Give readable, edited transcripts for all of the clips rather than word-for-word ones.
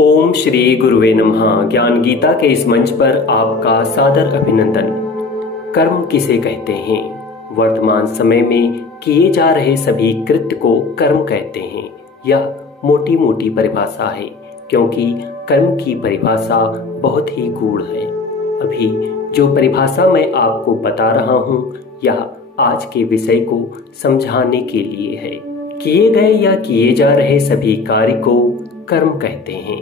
ओम श्री गुरुवे नमः। ज्ञान गीता के इस मंच पर आपका सादर अभिनंदन। कर्म किसे कहते हैं? वर्तमान समय में किए जा रहे सभी कृत्य को कर्म कहते हैं। यह मोटी मोटी परिभाषा है, क्योंकि कर्म की परिभाषा बहुत ही गूढ़ है। अभी जो परिभाषा मैं आपको बता रहा हूँ, यह आज के विषय को समझाने के लिए है। किए गए या किए जा रहे सभी कार्य को कर्म कहते हैं।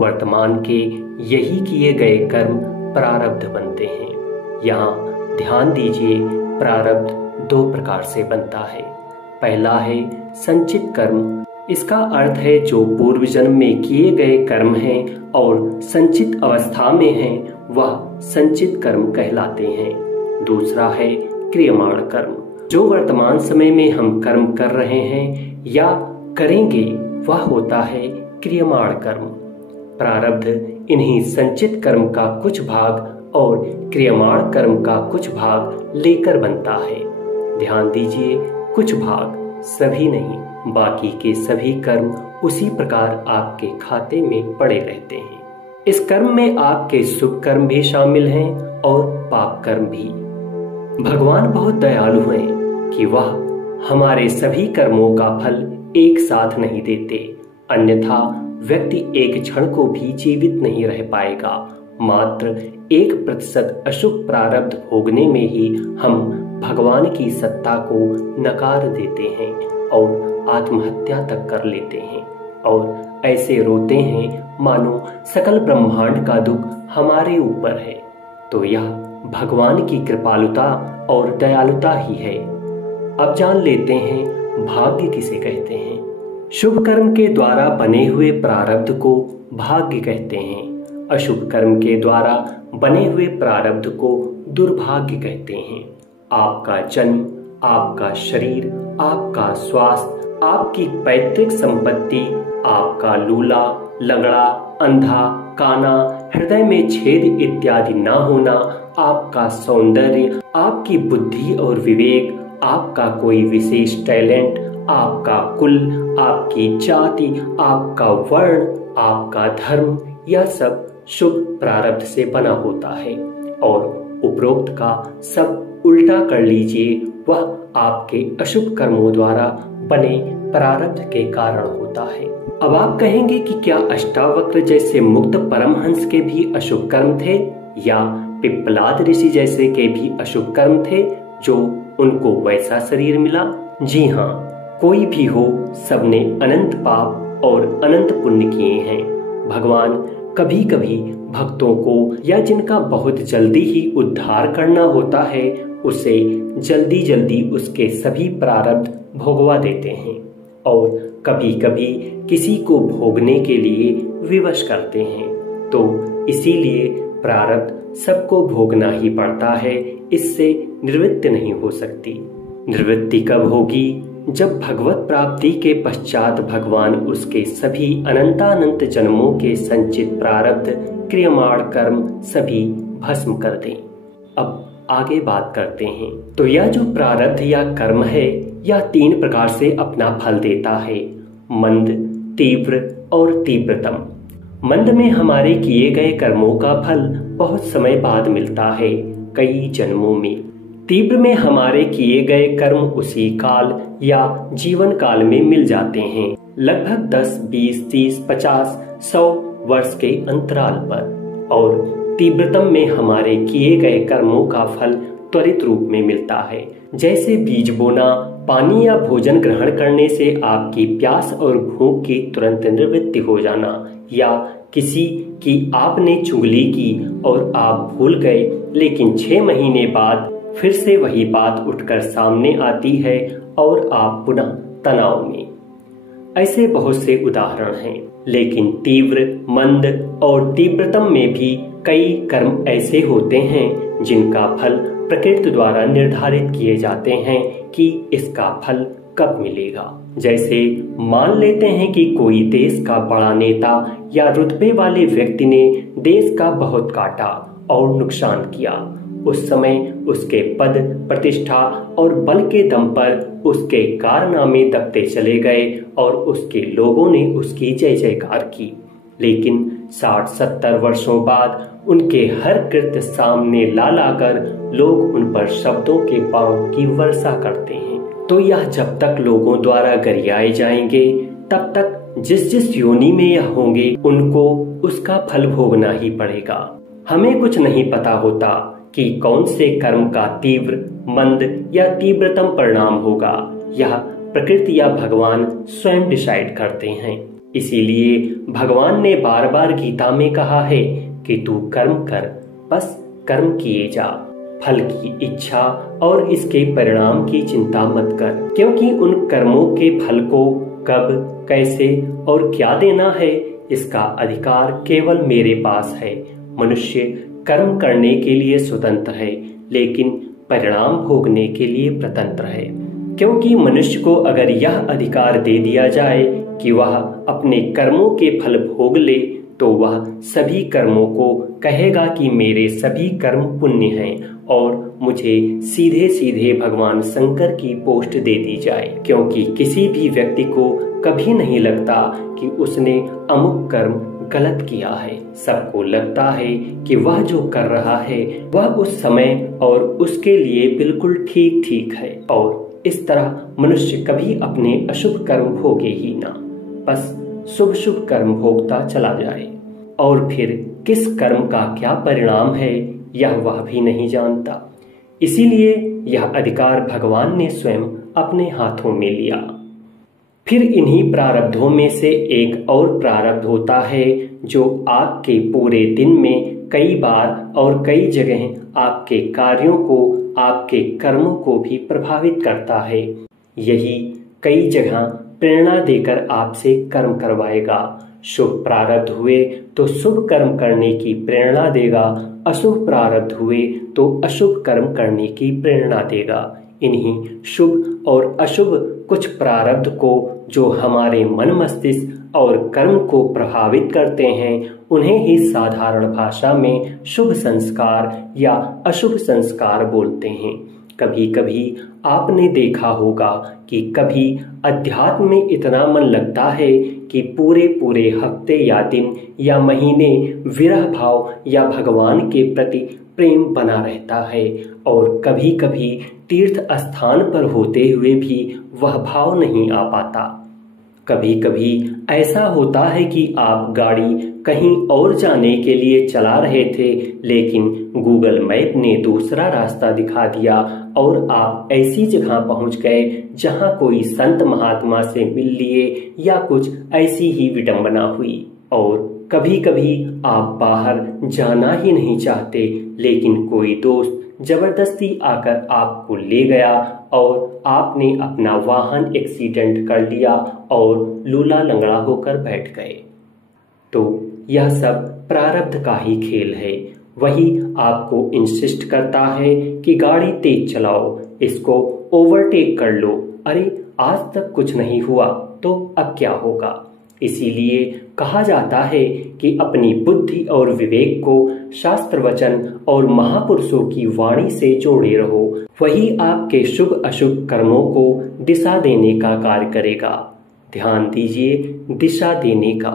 वर्तमान के यही किए गए कर्म प्रारब्ध बनते हैं। यहाँ ध्यान दीजिए, प्रारब्ध दो प्रकार से बनता है। पहला है संचित कर्म। इसका अर्थ है जो पूर्व जन्म में किए गए कर्म हैं और संचित अवस्था में हैं, वह संचित कर्म कहलाते हैं। दूसरा है क्रियमाण कर्म। जो वर्तमान समय में हम कर्म कर रहे हैं या करेंगे, वह होता है क्रियमाण कर्म। प्रारब्ध इन्हीं संचित कर्म का कुछ भाग और क्रियमाण कर्म का कुछ भाग लेकर बनता है। ध्यान दीजिए, कुछ भाग, सभी नहीं। बाकी के सभी कर्म उसी प्रकार आपके खाते में पड़े रहते हैं। इस कर्म में आपके शुभ कर्म भी शामिल हैं और पाप कर्म भी। भगवान बहुत दयालु हैं कि वह हमारे सभी कर्मों का फल एक साथ नहीं देते, अन्यथा व्यक्ति एक क्षण को भी जीवित नहीं रह पाएगा। मात्र 1% अशुभ प्रारब्ध भोगने में ही हम भगवान की सत्ता को नकार देते हैं और आत्महत्या तक कर लेते हैं और ऐसे रोते हैं मानो सकल ब्रह्मांड का दुख हमारे ऊपर है। तो यह भगवान की कृपालुता और दयालुता ही है। अब जान लेते हैं भाग्य किसे कहते हैं। शुभ कर्म के द्वारा बने हुए प्रारब्ध को भाग्य कहते हैं। अशुभ कर्म के द्वारा बने हुए प्रारब्ध को दुर्भाग्य कहते हैं। आपका जन्म, आपका शरीर, आपका स्वास्थ्य, आपकी पैतृक संपत्ति, आपका लूला, लंगड़ा, अंधा, काना, हृदय में छेद इत्यादि न होना, आपका सौंदर्य, आपकी बुद्धि और विवेक, आपका कोई विशेष टैलेंट, आपका कुल, आपकी जाति, आपका वर्ण, आपका धर्म, यह सब शुभ प्रारब्ध से बना होता है। और उपरोक्त का सब उल्टा कर लीजिए, वह आपके अशुभ कर्मों द्वारा बने प्रारब्ध के कारण होता है। अब आप कहेंगे कि क्या अष्टावक्र जैसे मुक्त परमहंस के भी अशुभ कर्म थे, या पिप्पलाद ऋषि जैसे के भी अशुभ कर्म थे जो उनको वैसा शरीर मिला? जी हाँ, कोई भी हो, सबने अनंत पाप और अनंत पुण्य किए हैं। भगवान कभी कभी भक्तों को या जिनका बहुत जल्दी ही उद्धार करना होता है, उसे जल्दी जल्दी उसके सभी प्रारब्ध भोगवा देते हैं और कभी कभी किसी को भोगने के लिए विवश करते हैं। तो इसीलिए प्रारब्ध सबको भोगना ही पड़ता है, इससे निवृत्ति नहीं हो सकती। निवृत्ति कब होगी? जब भगवत प्राप्ति के पश्चात भगवान उसके सभी अनंतानंत जन्मों के संचित प्रारब्ध, क्रियमाण कर्म सभी भस्म कर दें। अब आगे बात करते हैं। तो यह जो प्रारब्ध या कर्म है, यह 3 प्रकार से अपना फल देता है: मंद, तीव्र और तीव्रतम। मंद में हमारे किए गए कर्मों का फल बहुत समय बाद मिलता है, कई जन्मों में। तीव्र में हमारे किए गए कर्म उसी काल या जीवन काल में मिल जाते हैं, लगभग 10, 20, 30, 50, 100 वर्ष के अंतराल पर। और तीव्रतम में हमारे किए गए कर्मों का फल त्वरित रूप में मिलता है, जैसे बीज बोना, पानी या भोजन ग्रहण करने से आपकी प्यास और भूख की तुरंत निवृत्ति हो जाना, या किसी की आपने चुगली की और आप भूल गए, लेकिन 6 महीने बाद फिर से वही बात उठकर सामने आती है और आप पुनः तनाव में। ऐसे बहुत से उदाहरण हैं। लेकिन तीव्र, मंद और तीव्रतम में भी कई कर्म ऐसे होते हैं जिनका फल प्रकृति द्वारा निर्धारित किए जाते हैं कि इसका फल कब मिलेगा। जैसे मान लेते हैं कि कोई देश का बड़ा नेता या रुतबे वाले व्यक्ति ने देश का बहुत काटा और नुकसान किया। उस समय उसके पद, प्रतिष्ठा और बल के दम पर उसके कारनामे दबते चले गए और उसके लोगों ने उसकी जय जयकार की। लेकिन 60-70 वर्षों बाद उनके हर कृत्य सामने ला लाकर लोग उन पर शब्दों के पांव की वर्षा करते हैं। तो यह जब तक लोगों द्वारा गरियाए जाएंगे तब तक जिस जिस योनि में यह होंगे उनको उसका फल भोगना ही पड़ेगा। हमें कुछ नहीं पता होता कि कौन से कर्म का तीव्र, मंद या तीव्रतम परिणाम होगा। यह प्रकृति या भगवान स्वयं डिसाइड करते हैं। इसीलिए भगवान ने बार बार गीता में कहा है कि तू कर्म कर, बस कर्म किए जा, फल की इच्छा और इसके परिणाम की चिंता मत कर, क्योंकि उन कर्मों के फल को कब, कैसे और क्या देना है इसका अधिकार केवल मेरे पास है। मनुष्य कर्म करने के लिए स्वतंत्र है, लेकिन परिणाम भोगने के लिए स्वतंत्र है। क्योंकि मनुष्य को अगर यह अधिकार दे दिया जाए कि वह अपने कर्मों के फल भोग ले, तो वह सभी कर्मों को कहेगा कि मेरे सभी कर्म पुण्य हैं और मुझे सीधे सीधे भगवान शंकर की पोस्ट दे दी जाए। क्योंकि किसी भी व्यक्ति को कभी नहीं लगता कि उसने अमुक कर्म गलत किया है। सबको लगता है कि वह जो कर रहा है वह उस समय और उसके लिए बिल्कुल ठीक ठीक है, और इस तरह मनुष्य कभी अपने अशुभ कर्म भोगे ही ना, बस शुभ शुभ कर्म भोगता चला जाए। और फिर किस कर्म का क्या परिणाम है यह वह भी नहीं जानता। इसीलिए यह अधिकार भगवान ने स्वयं अपने हाथों में लिया। फिर इन्हीं प्रारब्धों में से एक और प्रारब्ध होता है जो आपके पूरे दिन में कई बार और कई जगह आपके कार्यों को, आपके कर्मों को भी प्रभावित करता है। यही कई जगह प्रेरणा देकर आपसे कर्म करवाएगा। शुभ प्रारब्ध हुए तो शुभ कर्म करने की प्रेरणा देगा, अशुभ प्रारब्ध हुए तो अशुभ कर्म करने की प्रेरणा देगा। इन्हीं शुभ और अशुभ कुछ प्रारब्ध को जो हमारे मन, मस्तिष्क और कर्म को प्रभावित करते हैं, उन्हें ही साधारण भाषा में शुभ संस्कार या अशुभ संस्कार बोलते हैं। कभी कभी आपने देखा होगा कि कभी अध्यात्म में इतना मन लगता है कि पूरे पूरे हफ्ते या दिन या महीने विरह भाव या भगवान के प्रति प्रेम बना रहता है, और कभी कभी तीर्थ स्थान पर होते हुए भी वह भाव नहीं आ पाता। कभी कभी ऐसा होता है कि आप गाड़ी कहीं और जाने के लिए चला रहे थे, लेकिन गूगल मैप ने दूसरा रास्ता दिखा दिया और आप ऐसी जगह पहुंच गए जहां कोई संत महात्मा से मिल लिए या कुछ ऐसी ही विडंबना हुई। और कभी कभी आप बाहर जाना ही नहीं चाहते, लेकिन कोई दोस्त जबरदस्ती आकर आपको ले गया और आपने अपना वाहन एक्सीडेंट कर लिया और लूला लंगड़ा होकर बैठ गए। तो यह सब प्रारब्ध का ही खेल है। वही आपको इंसिस्ट करता है कि गाड़ी तेज चलाओ, इसको ओवरटेक कर लो। अरे आज तक कुछ नहीं हुआ तो अब क्या होगा। इसीलिए कहा जाता है कि अपनी बुद्धि और विवेक को शास्त्र वचन और महापुरुषों की वाणी से जोड़े रहो, वही आपके शुभ अशुभ कर्मों को दिशा देने का कार्य करेगा। ध्यान दीजिए, दिशा देने का।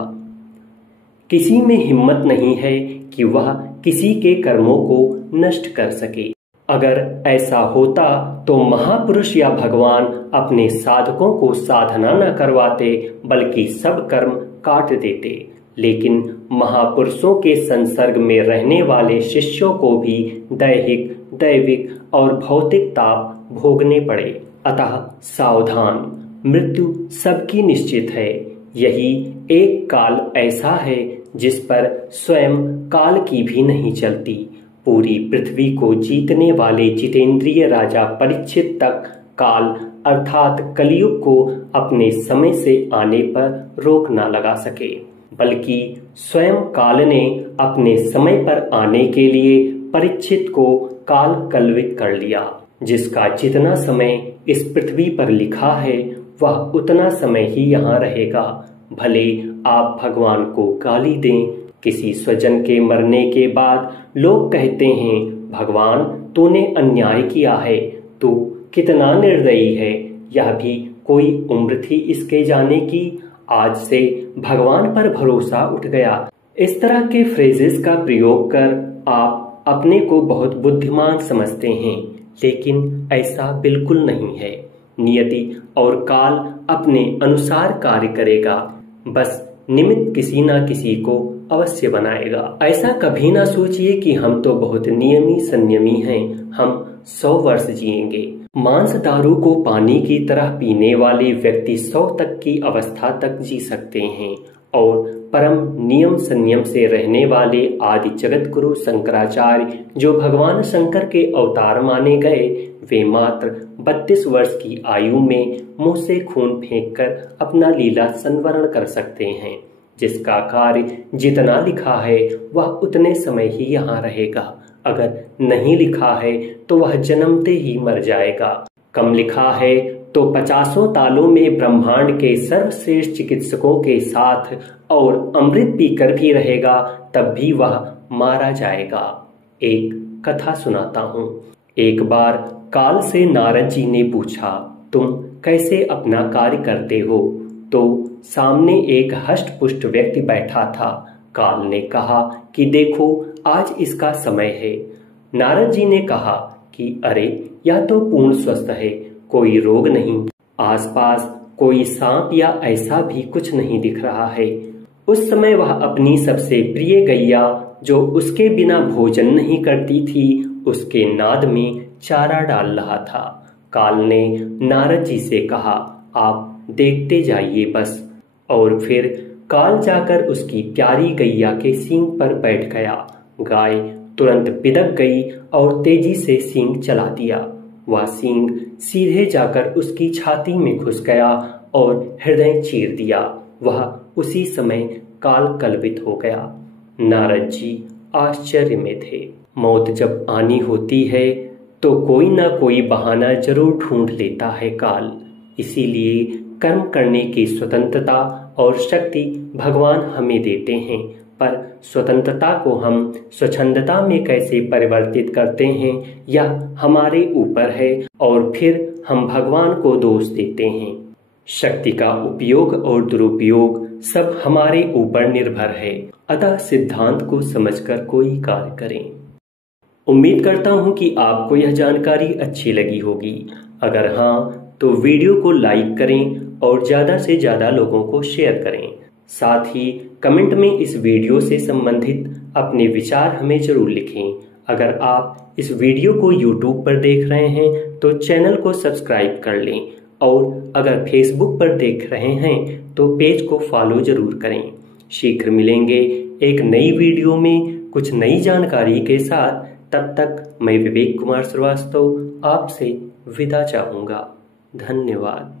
किसी में हिम्मत नहीं है कि वह किसी के कर्मों को नष्ट कर सके। अगर ऐसा होता तो महापुरुष या भगवान अपने साधकों को साधना न करवाते, बल्कि सब कर्म काट देते। लेकिन महापुरुषों के संसर्ग में रहने वाले शिष्यों को भी दैहिक, दैविक और भौतिक ताप भोगने पड़े। अतः सावधान, मृत्यु सबकी निश्चित है। यही एक काल ऐसा है जिस पर स्वयं काल की भी नहीं चलती। पूरी पृथ्वी को जीतने वाले जितेंद्रिय राजा परीक्षित तक काल अर्थात कलयुग को अपने समय से आने पर रोक ना लगा सके, बल्कि स्वयं काल ने अपने समय पर आने के लिए परीक्षित को काल कलवित कर लिया। जिसका जितना समय इस पृथ्वी पर लिखा है वह उतना समय ही यहाँ रहेगा। भले आप भगवान को गाली दें। किसी स्वजन के मरने के बाद लोग कहते हैं, भगवान तूने अन्याय किया है, तू कितना निर्दयी है। यह भी कोई उम्र थी इसके जाने की। आज से भगवान पर भरोसा उठ गया। इस तरह के फ्रेजेस का प्रयोग कर आप अपने को बहुत बुद्धिमान समझते हैं, लेकिन ऐसा बिल्कुल नहीं है। नियति और काल अपने अनुसार कार्य करेगा, बस निमित्त किसी ना किसी को अवश्य बनाएगा। ऐसा कभी ना सोचिए कि हम तो बहुत नियमी संयमी हैं, हम 100 वर्ष जिएंगे। मांस दारू को पानी की तरह पीने वाले व्यक्ति 100 तक की अवस्था तक जी सकते हैं, और परम नियम संयम से रहने वाले आदि जगत गुरु शंकराचार्य, जो भगवान शंकर के अवतार माने गए, वे मात्र 32 वर्ष की आयु में मुंह से खून फेंककर अपना लीला संवरण कर सकते हैं। जिसका कार्य जितना लिखा है वह उतने समय ही यहाँ रहेगा, अगर नहीं लिखा है तो वह जन्मते ही मर जाएगा। कम लिखा है तो 50 तालों में ब्रह्मांड के सर्वश्रेष्ठ चिकित्सकों के साथ और अमृत पीकर भी रहेगा, तब भी वह मारा जाएगा। एक कथा सुनाता हूँ। एक बार काल से नारद जी ने पूछा, तुम कैसे अपना कार्य करते हो? तो सामने एक हष्ट पुष्ट व्यक्ति बैठा था। काल ने कहा कि देखो, आज इसका समय है। नारद जी ने कहा कि अरे, यह तो पूर्ण स्वस्थ है, कोई रोग नहीं, आसपास कोई सांप या ऐसा भी कुछ नहीं दिख रहा है। उस समय वह अपनी सबसे प्रिय गैया, जो उसके बिना भोजन नहीं करती थी, उसके नाद में चारा डाल रहा था। काल ने नारद जी से कहा, आप देखते जाइए बस। और फिर काल जाकर उसकी प्यारी गैया के सींग पर बैठ गया। गाय तुरंत बिदक गई और तेजी से सींग चला दिया। वह सींग सीधे जाकर उसकी छाती में घुस गया और हृदय चीर दिया। वह उसी समय काल कल्पित हो गया। नारद जी आश्चर्य में थे। मौत जब आनी होती है तो कोई ना कोई बहाना जरूर ढूंढ लेता है काल। इसीलिए कर्म करने की स्वतंत्रता और शक्ति भगवान हमें देते हैं, पर स्वतंत्रता को हम स्वच्छंदता में कैसे परिवर्तित करते हैं यह हमारे ऊपर है, और फिर हम भगवान को दोष देते हैं। शक्ति का उपयोग और दुरुपयोग सब हमारे ऊपर निर्भर है, अतः सिद्धांत को समझकर कोई कार्य करें। उम्मीद करता हूं कि आपको यह जानकारी अच्छी लगी होगी। अगर हाँ, तो वीडियो को लाइक करें और ज़्यादा से ज़्यादा लोगों को शेयर करें। साथ ही कमेंट में इस वीडियो से संबंधित अपने विचार हमें जरूर लिखें। अगर आप इस वीडियो को YouTube पर देख रहे हैं तो चैनल को सब्सक्राइब कर लें, और अगर फेसबुक पर देख रहे हैं तो पेज को फॉलो जरूर करें। शीघ्र मिलेंगे एक नई वीडियो में कुछ नई जानकारी के साथ। तब तक मैं विवेक कुमार श्रीवास्तव आपसे विदा चाहूँगा। धन्यवाद।